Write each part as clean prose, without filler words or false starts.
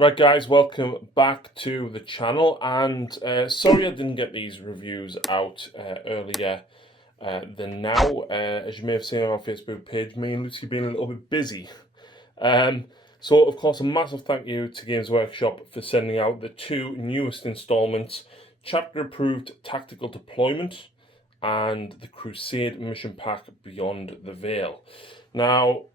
Right guys, welcome back to the channel, and sorry I didn't get these reviews out earlier than now. As you may have seen on our Facebook page, me and Lucy been a little bit busy. Um, so of course a massive thank you to Games Workshop for sending out the two newest installments, Chapter Approved Tactical Deployment and the Crusade Mission Pack Beyond the Veil. Now,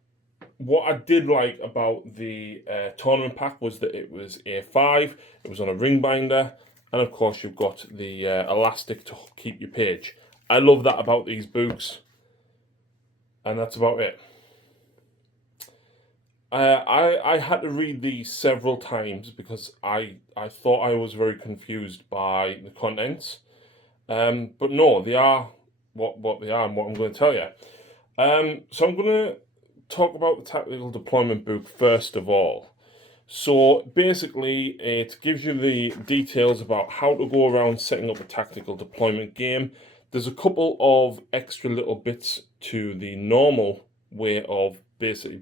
what I did like about the tournament pack was that it was A5, it was on a ring binder, and of course you've got the elastic to keep your page. I love that about these books, and that's about it. I had to read these several times because I thought I was very confused by the contents. But no, they are what they are and what I'm going to tell you. So I'm going to talk about the tactical deployment book first of all. So basically, it gives you the details about how to go around setting up a tactical deployment game. There's a couple of extra little bits to the normal way of basically,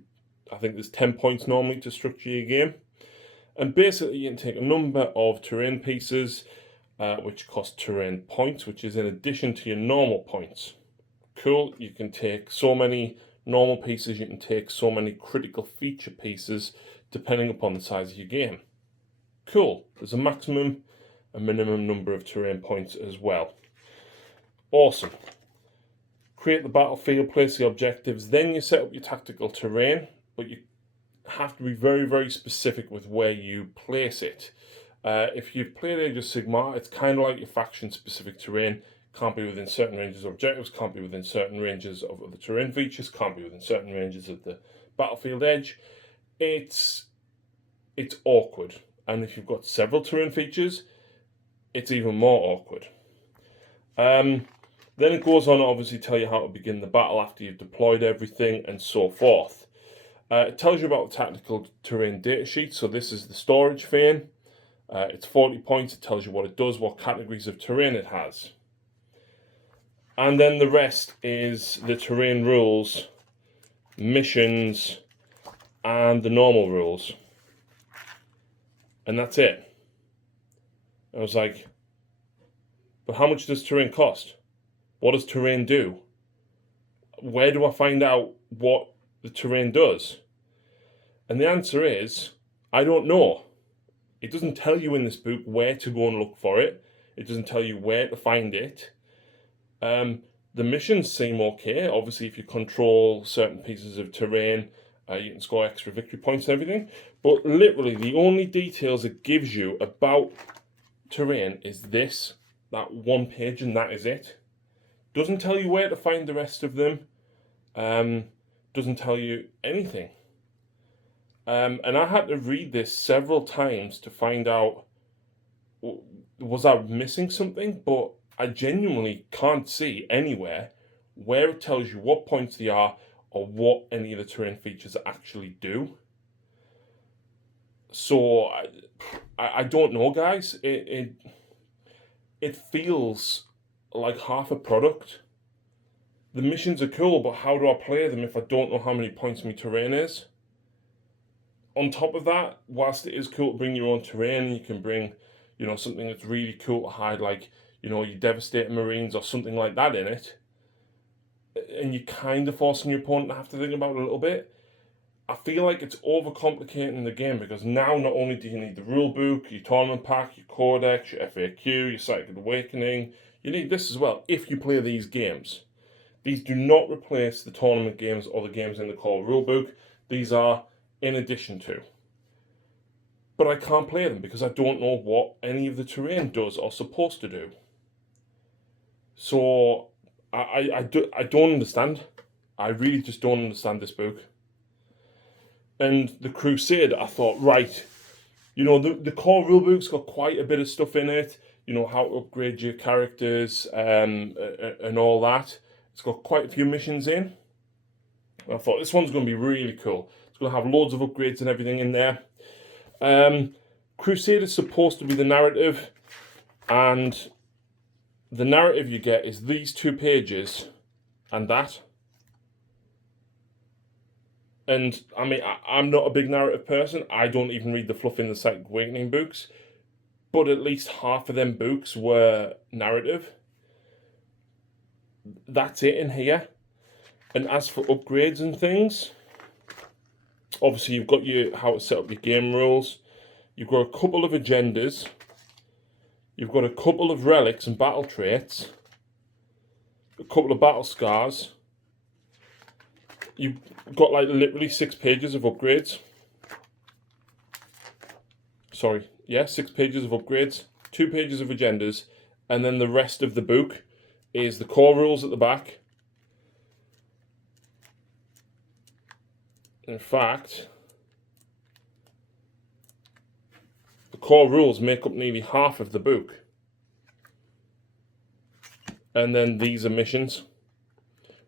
I think there's 10 points normally to structure your game. And basically, you can take a number of terrain pieces, which cost terrain points, which is in addition to your normal points. Cool, you can take so many normal pieces, you can take so many critical feature pieces depending upon the size of your game. Cool, there's a maximum and minimum number of terrain points as well. Awesome. Create the battlefield, place the objectives, then you set up your tactical terrain, but you have to be very, very specific with where you place it. If you've played Age of Sigmar, it's kind of like your faction-specific terrain. Can't be within certain ranges of objectives, can't be within certain ranges of the terrain features, can't be within certain ranges of the battlefield edge. It's awkward. And if you've got several terrain features, it's even more awkward. Then it goes on to obviously tell you how to begin the battle after you've deployed everything and so forth. It tells you about the tactical terrain datasheet. So this is the storage vein. It's 40 points. It tells you what it does, what categories of terrain it has. And then the rest is the terrain rules, missions, and the normal rules. And that's it. I was like, but how much does terrain cost? What does terrain do? Where do I find out what the terrain does? And the answer is, I don't know. It doesn't tell you in this book where to go and look for it. It doesn't tell you where to find it. The missions seem okay. Obviously, if you control certain pieces of terrain, you can score extra victory points and everything. But literally, the only details it gives you about terrain is that one page, and that is it. Doesn't tell you where to find the rest of them. Doesn't tell you anything. And I had to read this several times to find out, was I missing something? But I genuinely can't see anywhere where it tells you what points they are or what any of the terrain features actually do. So I don't know, guys. It feels like half a product. The missions are cool, but how do I play them if I don't know how many points my terrain is? On top of that, whilst it is cool to bring your own terrain, you can bring, something that's really cool to hide, like, your devastating Marines or something like that in it, and you're kind of forcing your opponent to have to think about it a little bit. I feel like it's overcomplicating the game, because now not only do you need the rule book, your tournament pack, your codex, your FAQ, your Psychic Awakening, you need this as well if you play these games. These do not replace the tournament games or the games in the core rulebook. These are in addition to. But I can't play them because I don't know what any of the terrain does or supposed to do. So I don't understand. I really just don't understand this book. And the Crusade, I thought, right, the core rulebook's got quite a bit of stuff in it. How to upgrade your characters and all that. It's got quite a few missions in. I thought this one's going to be really cool. It's going to have loads of upgrades and everything in there. Crusade is supposed to be the narrative, and the narrative you get is these 2 pages and that. And I mean, I'm not a big narrative person. I don't even read the Fluff in the Psychic Awakening books, but at least half of them books were narrative. That's it in here. And as for upgrades and things, obviously you've got your how to set up your game rules. You've got a couple of agendas. You've got a couple of relics and battle traits. A couple of battle scars. You've got like literally 6 pages of upgrades. Sorry, yeah, 6 pages of upgrades, 2 pages of agendas, and then the rest of the book is the core rules at the back. In fact, the core rules make up nearly half of the book. And then these are missions,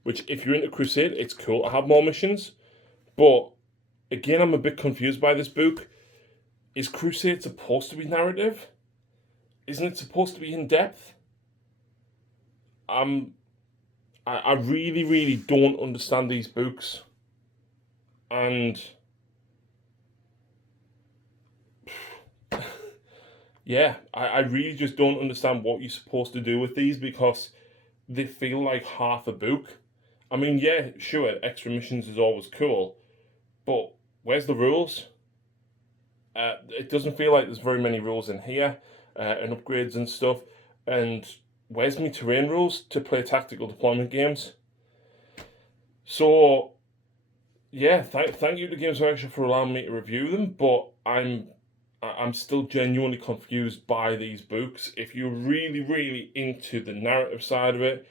which if you're into Crusade, it's cool to have more missions. But again, I'm a bit confused by this book. Is Crusade supposed to be narrative? Isn't it supposed to be in depth? I really, really don't understand these books. And yeah, I really just don't understand what you're supposed to do with these, because they feel like half a book. I mean, yeah, sure, extra missions is always cool, but where's the rules? It doesn't feel like there's very many rules in here, and upgrades and stuff. And where's my terrain rules to play tactical deployment games? So yeah, thank you to Games Workshop for allowing me to review them, but I'm still genuinely confused by these books. If you're really, really into the narrative side of it,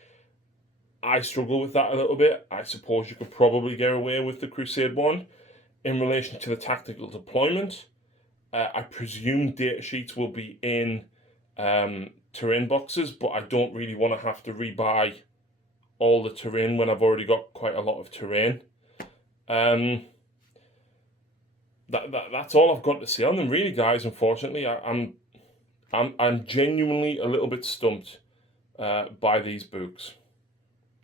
I struggle with that a little bit. I suppose you could probably get away with the Crusade one. In relation to the tactical deployment, I presume data sheets will be in terrain boxes, but I don't really want to have to rebuy all the terrain when I've already got quite a lot of terrain. That's all I've got to say on them, really, guys. Unfortunately, I'm genuinely a little bit stumped by these books.